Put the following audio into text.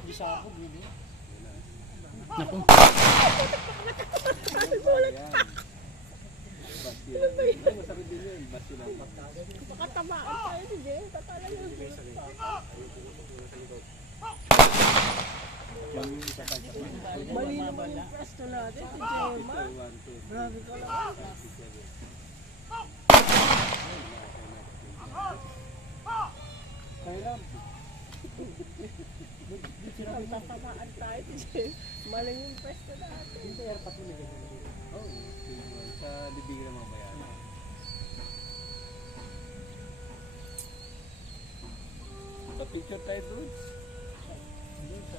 Gisabog yun eh. Naku. Masakit din yun. Basti lang. Makatamaan tayo si Jay. Tatala yun. Mali naman yung pwesto natin si Gemma. Grabe ka lang. Kaya Tatamaan tayo si Jay. Mali yung pwesto natin. yung airpack nila ganyan. Oo. Sa bibig ng mga bayan. Pa-picture tayo doon. Doon sa